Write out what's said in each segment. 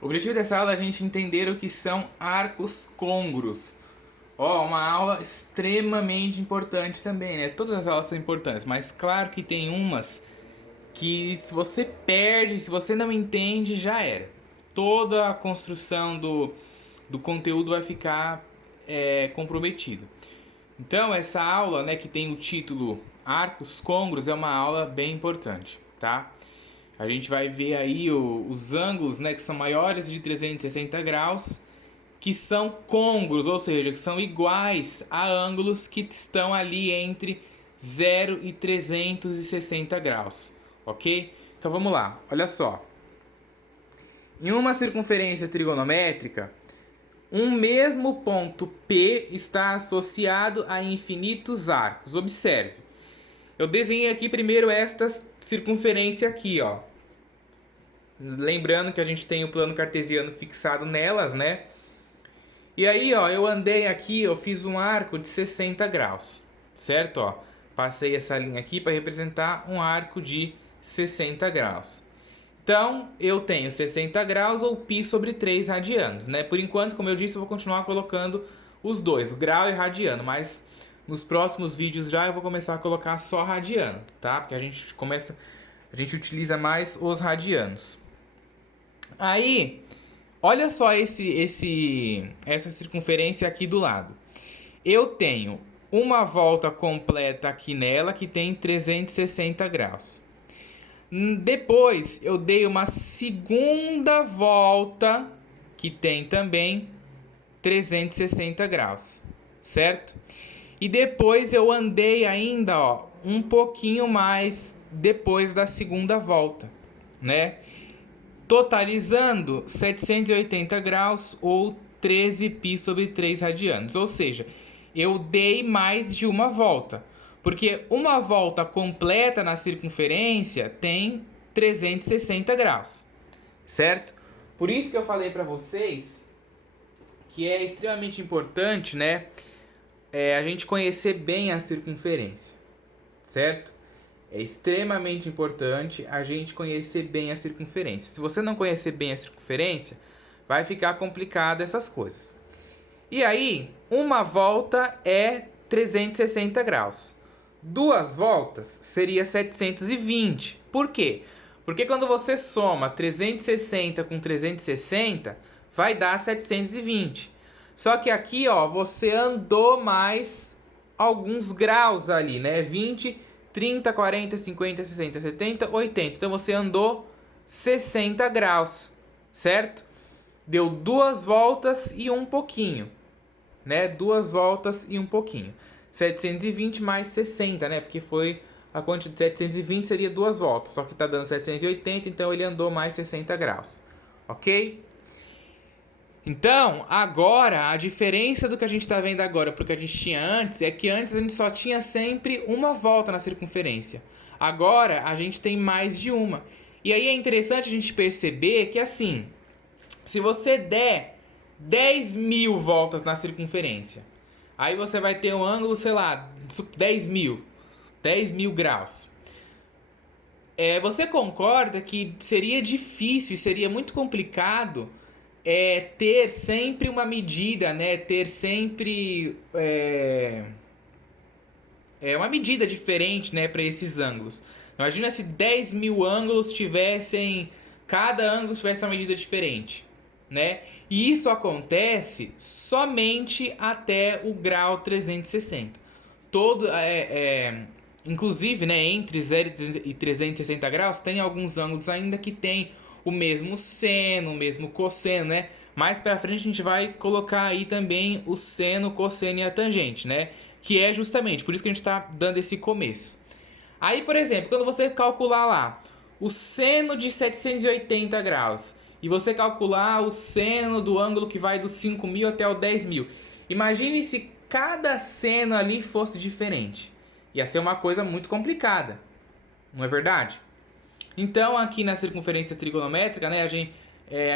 O objetivo dessa aula é a gente entender o que são arcos côngruos. Ó, uma aula extremamente importante também, né? Todas as aulas são importantes, mas claro que tem umas que se você perde, se você não entende, já era. Toda a construção do conteúdo vai ficar comprometido. Então, essa aula, né, que tem o título Arcos Côngruos, é uma aula bem importante, tá? A gente vai ver aí os ângulos, né, que são maiores de 360 graus, que são côngruos, ou seja, que são iguais a ângulos que estão ali entre 0 e 360 graus, ok? Então vamos lá, olha só. Em uma circunferência trigonométrica, um mesmo ponto P está associado a infinitos arcos. Observe. Eu desenhei aqui primeiro esta circunferência aqui, ó. Lembrando que a gente tem o plano cartesiano fixado nelas, né? E aí, ó, eu andei aqui, eu fiz um arco de 60 graus, certo? Ó, passei essa linha aqui para representar um arco de 60 graus. Então, eu tenho 60 graus ou π sobre 3 radianos, né? Por enquanto, como eu disse, eu vou continuar colocando os dois, grau e radiano, mas nos próximos vídeos já eu vou começar a colocar só radiano, tá? Porque a gente utiliza mais os radianos. Aí, olha só essa circunferência aqui do lado. Eu tenho uma volta completa aqui nela que tem 360 graus. Depois eu dei uma segunda volta que tem também 360 graus, certo? E depois eu andei ainda, ó, um pouquinho mais depois da segunda volta, né? Totalizando 780 graus ou 13π sobre 3 radianos. Ou seja, eu dei mais de uma volta. Porque uma volta completa na circunferência tem 360 graus. Certo? Por isso que eu falei para vocês que é extremamente importante, né? A gente conhecer bem a circunferência. Certo? É extremamente importante a gente conhecer bem a circunferência. Se você não conhecer bem a circunferência, vai ficar complicado essas coisas. E aí, uma volta é 360 graus. Duas voltas seria 720. Por quê? Porque quando você soma 360 com 360, vai dar 720. Só que aqui, ó, você andou mais alguns graus ali, né? 20, 30, 40, 50, 60, 70, 80. Então você andou 60 graus, certo? Deu duas voltas e um pouquinho, né? Duas voltas e um pouquinho. 720 mais 60, né? Porque foi a quantidade de 720 seria duas voltas, só que tá dando 780, então ele andou mais 60 graus, ok? Então, agora, a diferença do que a gente está vendo agora para o que a gente tinha antes é que antes a gente só tinha sempre uma volta na circunferência. Agora, a gente tem mais de uma. E aí é interessante a gente perceber que, assim, se você der 10.000 voltas na circunferência, aí você vai ter um ângulo, sei lá, 10.000 graus. Você concorda que seria difícil e seria muito complicado ter sempre uma medida, né? Ter sempre uma medida diferente, né, para esses ângulos. Imagina se 10.000 ângulos tivessem, cada ângulo tivesse uma medida diferente, né? E isso acontece somente até o grau 360. Inclusive, né, entre 0 e 360 graus, tem alguns ângulos ainda que tem o mesmo seno, o mesmo cosseno, né? Mais pra frente a gente vai colocar aí também o seno, o cosseno e a tangente, né? Que é justamente, por isso que a gente tá dando esse começo. Aí, por exemplo, quando você calcular lá o seno de 780 graus e você calcular o seno do ângulo que vai do 5.000 até o 10.000, imagine se cada seno ali fosse diferente. Ia ser uma coisa muito complicada, não é verdade? Então, aqui na circunferência trigonométrica, né, a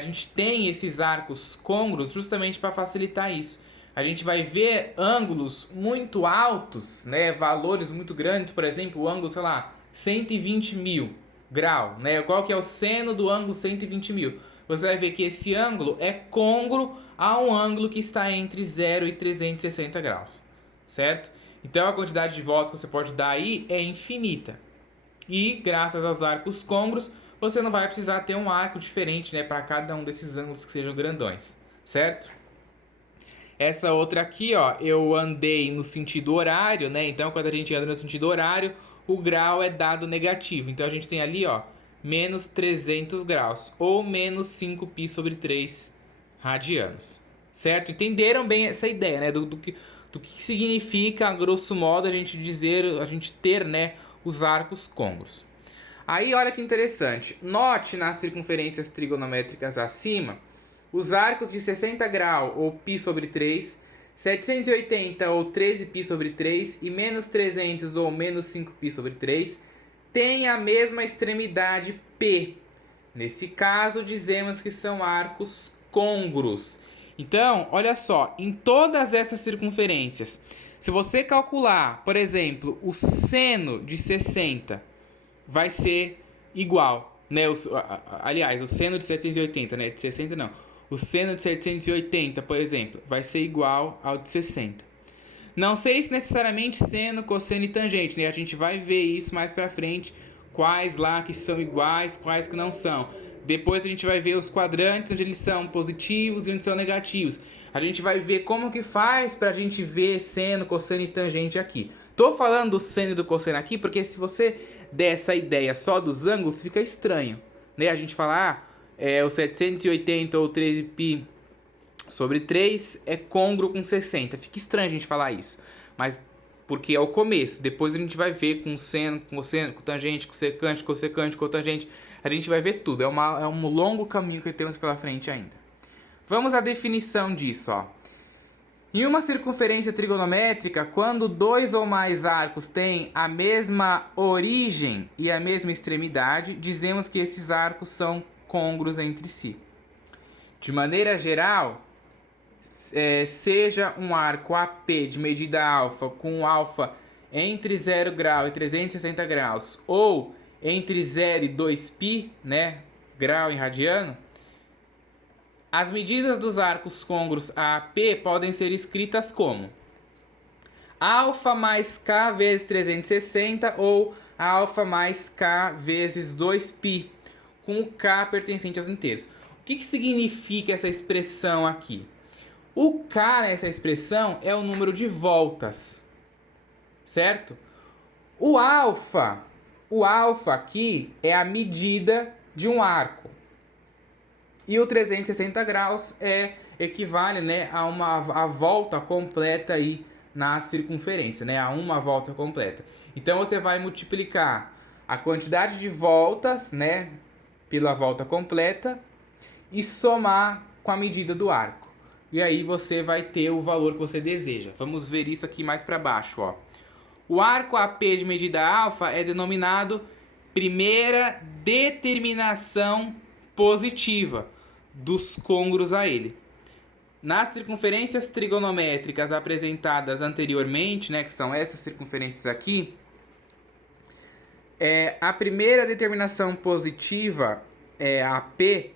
gente tem esses arcos côngruos justamente para facilitar isso. A gente vai ver ângulos muito altos, né, valores muito grandes, por exemplo, o ângulo, sei lá, 120.000 grau, né? Qual que é o seno do ângulo 120.000? você vai ver que esse ângulo é côngruo a um ângulo que está entre 0 e 360 graus, certo? Então a quantidade de voltas que você pode dar aí é infinita. E graças aos arcos côngruos, você não vai precisar ter um arco diferente, né, para cada um desses ângulos que sejam grandões, certo? Essa outra aqui, ó, eu andei no sentido horário, né? Então quando a gente anda no sentido horário, o grau é dado negativo. Então a gente tem ali, ó, menos 300 graus, ou menos 5π sobre 3 radianos, certo? Entenderam bem essa ideia, né? Do que significa, a grosso modo, a gente ter, né, os arcos côngruos. Aí, olha que interessante. Note nas circunferências trigonométricas acima, os arcos de 60 graus, ou π sobre 3, 780, ou 13π sobre 3, e menos 300, ou menos 5π sobre 3, têm a mesma extremidade P. Nesse caso, dizemos que são arcos côngruos. Então, olha só, em todas essas circunferências, se você calcular, por exemplo, o seno de 60, vai ser igual, né? Aliás, o seno de 780, né? De 60 não. O seno de 780, por exemplo, vai ser igual ao de 60. Não sei se necessariamente seno, cosseno e tangente, né? A gente vai ver isso mais pra frente, quais lá que são iguais, quais que não são. Depois a gente vai ver os quadrantes, onde eles são positivos e onde são negativos. A gente vai ver como que faz pra gente ver seno, cosseno e tangente aqui. Tô falando do seno e do cosseno aqui porque se você der essa ideia só dos ângulos, fica estranho, né? A gente fala, o 780 ou 13π sobre 3 é côngruo com 60. Fica estranho a gente falar isso, mas porque é o começo. Depois a gente vai ver com seno, com cosseno, com tangente, com secante, cossecante, cotangente. A gente vai ver tudo. É um longo caminho que temos pela frente ainda. Vamos à definição disso, ó. Em uma circunferência trigonométrica, quando dois ou mais arcos têm a mesma origem e a mesma extremidade, dizemos que esses arcos são côngruos entre si. De maneira geral, seja um arco AP de medida alfa com alfa entre 0 grau e 360 graus, ou entre 0 e 2π, né, grau em radiano, as medidas dos arcos côngruos AP podem ser escritas como alfa mais K vezes 360 ou alfa mais K vezes 2π, com o K pertencente aos inteiros. O que significa essa expressão aqui? O K nessa expressão é o número de voltas, certo? O alfa aqui é a medida de um arco. E o 360 graus equivale, né, a volta completa aí na circunferência, né, a uma volta completa. Então você vai multiplicar a quantidade de voltas, né, pela volta completa e somar com a medida do arco. E aí você vai ter o valor que você deseja. Vamos ver isso aqui mais para baixo, ó. O arco AP de medida alfa é denominado primeira determinação positiva dos côngruos a ele. Nas circunferências trigonométricas apresentadas anteriormente, né, que são essas circunferências aqui, a primeira determinação positiva, AP,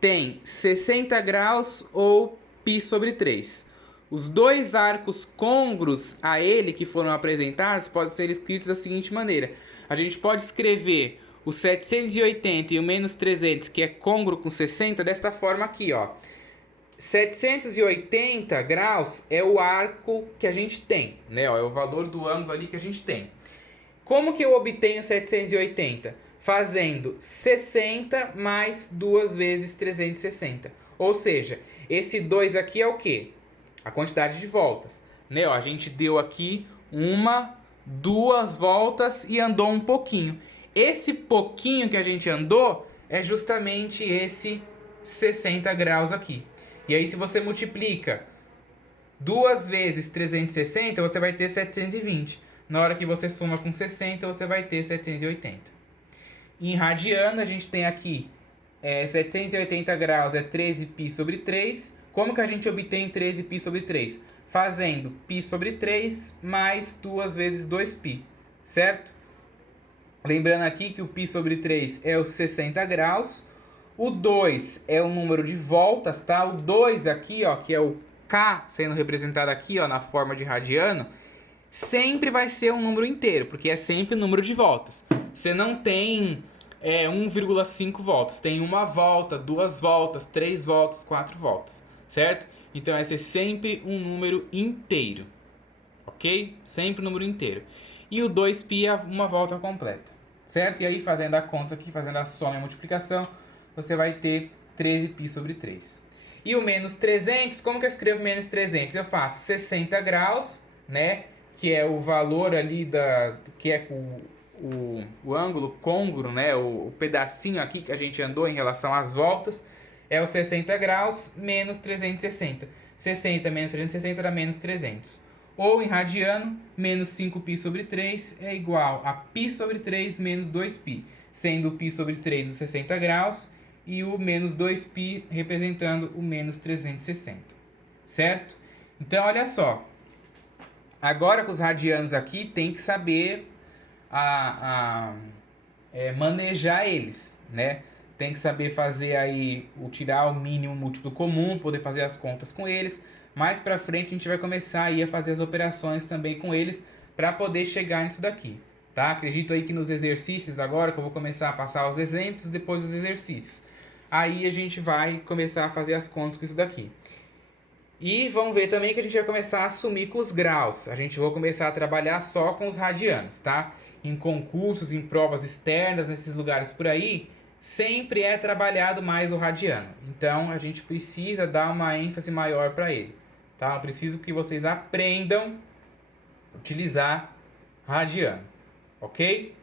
tem 60 graus ou π sobre 3. Os dois arcos côngruos a ele que foram apresentados podem ser escritos da seguinte maneira. A gente pode escrever o 780 e o menos 300, que é côngruo com 60, desta forma aqui, ó. 780 graus é o arco que a gente tem, né? Ó, é o valor do ângulo ali que a gente tem. Como que eu obtenho 780? Fazendo 60 mais 2 vezes 360. Ou seja, esse 2 aqui é o quê? A quantidade de voltas, né? Ó, a gente deu aqui 1, 2 voltas e andou um pouquinho. Esse pouquinho que a gente andou é justamente esse 60 graus aqui. E aí se você multiplica 2 vezes 360, você vai ter 720. Na hora que você soma com 60, você vai ter 780. Em radiano, a gente tem aqui 780 graus é 13π sobre 3. Como que a gente obtém 13π sobre 3? Fazendo π sobre 3 mais 2 vezes 2π, certo? Lembrando aqui que o π sobre 3 é os 60 graus. O 2 é o número de voltas, tá? O 2 aqui, ó, que é o K sendo representado aqui, ó, na forma de radiano, sempre vai ser um número inteiro, porque é sempre o número de voltas. Você não tem 1,5 voltas, tem uma volta, 2 voltas, 3 voltas, 4 voltas, certo? Então vai ser sempre um número inteiro, ok? Sempre um número inteiro. E o 2π é uma volta completa, certo? E aí fazendo a conta aqui, fazendo a soma e a multiplicação, você vai ter 13π sobre 3. E o menos 300, como que eu escrevo menos 300? Eu faço 60 graus, né? Que é o valor ali que é o ângulo côngruo, né? O pedacinho aqui que a gente andou em relação às voltas, é o 60 graus menos 360. 60 menos 360 dá menos 300. Ou em radiano, menos 5π sobre 3 é igual a π sobre 3 menos 2π. Sendo o π sobre 3 os 60 graus e o menos 2π representando o menos 360. Certo? Então, olha só. Agora com os radianos aqui, tem que saber manejar eles, né? Tem que saber fazer aí, tirar o mínimo múltiplo comum, poder fazer as contas com eles. Mais pra frente a gente vai começar aí a fazer as operações também com eles para poder chegar nisso daqui, tá? Acredito aí que nos exercícios agora, que eu vou começar a passar os exemplos depois dos exercícios. Aí a gente vai começar a fazer as contas com isso daqui. E vamos ver também que a gente vai começar a assumir com os graus. A gente vai começar a trabalhar só com os radianos, tá? Em concursos, em provas externas, nesses lugares por aí, sempre é trabalhado mais o radiano. Então, a gente precisa dar uma ênfase maior para ele, tá? Eu preciso que vocês aprendam a utilizar radiano, ok?